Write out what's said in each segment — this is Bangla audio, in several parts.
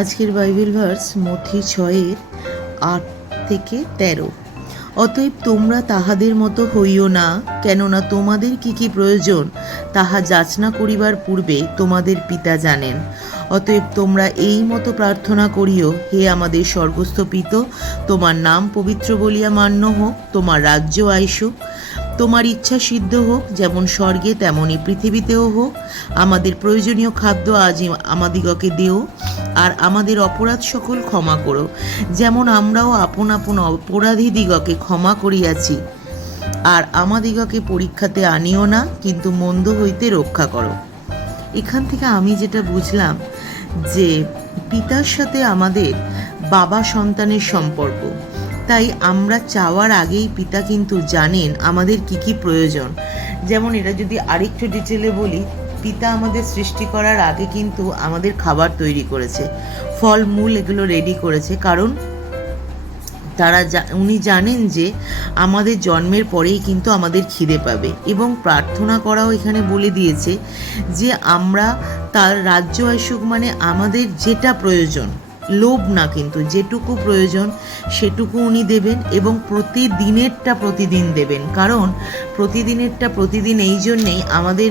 আজকের বাইবেল ভার্স মথি 6:8-13। অতএব তোমরা তাহাদের মতো হইও না, কেননা তোমাদের কি কি প্রয়োজন তাহা যাচনা করিবার পূর্বে তোমাদের পিতা জানেন। অতএব তোমরা এই মতো প্রার্থনা করিও, হে আমাদের স্বর্গস্থ পিতা, তোমার নাম পবিত্র বলিয়া মান্য হোক, তোমার রাজ্য আইসুক, তোমার ইচ্ছা সিদ্ধ হোক, যেমন স্বর্গে তেমনই পৃথিবীতেও হোক। আমাদের প্রয়োজনীয় খাদ্য আজ আমাদিগকে দিও, আর আমাদের অপরাধ সকল ক্ষমা করো, যেমন আমরাও আপন আপন অপরাধীদিগকে ক্ষমা করিয়াছি। আর আমাদিগকে পরীক্ষাতে আনিও না, কিন্তু মন্দ হইতে রক্ষা করো। এখান থেকে আমি যেটা বুঝলাম যে পিতার সাথে আমাদের বাবা সন্তানের সম্পর্ক। তাই আমরা চাওয়ার আগেই পিতা কিন্তু জানেন আমাদের কি কি প্রয়োজন। যেমন এটা যদি আরেকটু ডিটেলে বলি, পিতা আমাদের সৃষ্টি করার আগে কিন্তু আমাদের খাবার তৈরি করেছে, ফল মূল এগুলো রেডি করেছে, কারণ উনি জানেন যে আমাদের জন্মের পরেই কিন্তু আমাদের খিদে পাবে। এবং প্রার্থনা করাও এখানে বলে দিয়েছে যে আমরা তার রাজ্য আসুক, মানে আমাদের যেটা প্রয়োজন, লোভ না, কিন্তু যেটুকু প্রয়োজন সেটুকু উনি দেবেন, এবং প্রতিদিনেরটা প্রতিদিন দেবেন। কারণ প্রতিদিনেরটা প্রতিদিন এই জন্যেই, আমাদের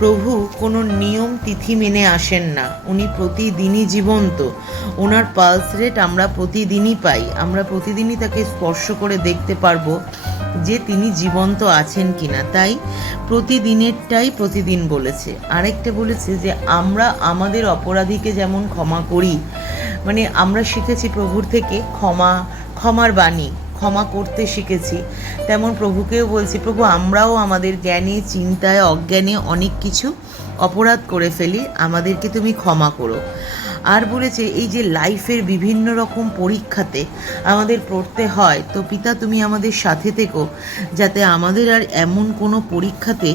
প্রভু কোনো নিয়ম তিথি মেনে আসেন না, উনি প্রতিদিনই জীবন্ত। ওনার পালস রেট আমরা প্রতিদিনই পাই, আমরা প্রতিদিনই তাকে স্পর্শ করে দেখতে পারবো যে তিনি জীবন্ত আছেন কিনা। তাই প্রতিদিনেরটাই প্রতিদিন বলেছে। আরেকটা বলেছে যে আমরা আমাদের অপরাধীকে যেমন ক্ষমা করি, মানে আমরা শিখেছি প্রভুর থেকে ক্ষমার বাণী, ক্ষমা করতে শিখেছি, তেমন প্রভুকেও বলছি, প্রভু আমরাও আমাদের জ্ঞানে চিন্তায় অজ্ঞানে অনেক কিছু অপরাধ করে ফেলি, আমাদেরকে তুমি ক্ষমা করো। আর বলেছে এই যে লাইফের বিভিন্ন রকম পরীক্ষাতে আমাদের পড়তে হয়, তো পিতা তুমি আমাদের সাথে থেকো, যাতে আমাদের আর এমন কোনো পরীক্ষাতে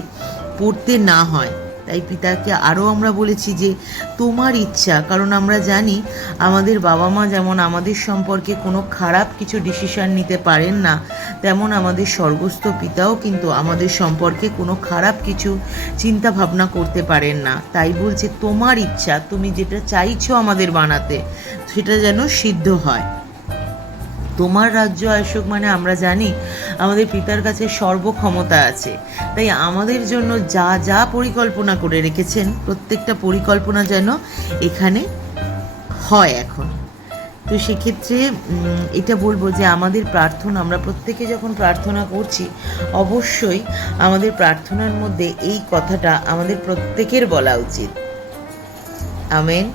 পড়তে না হয়। তাই পিতাকে আরও আমরা বলেছি যে তোমার ইচ্ছা, কারণ আমরা জানি আমাদের বাবা মা যেমন আমাদের সম্পর্কে কোনো খারাপ কিছু ডিসিশন নিতে পারেন না, তেমন আমাদের স্বর্গস্থ পিতাও কিন্তু আমাদের সম্পর্কে কোনো খারাপ কিছু চিন্তা ভাবনা করতে পারেন না। তাই বলছে তোমার ইচ্ছা, তুমি যেটা চাইছো আমাদের বানাতে, সেটা যেন সিদ্ধ হয়। তোমার রাজ্য আসুক, মানে আমরা জানি আমাদের পিতার কাছে সর্বক্ষমতা আছে। তাই আমাদের জন্য যা যা পরিকল্পনা করে রেখেছেন, প্রত্যেকটা পরিকল্পনা যেন এখানে হয় এখন। তো সেক্ষেত্রে এটা বলবো যে আমাদের প্রার্থনা, আমরা প্রত্যেকে যখন প্রার্থনা করছি, অবশ্যই আমাদের প্রার্থনার মধ্যে এই কথাটা আমাদের প্রত্যেকের বলা উচিত। আমেন।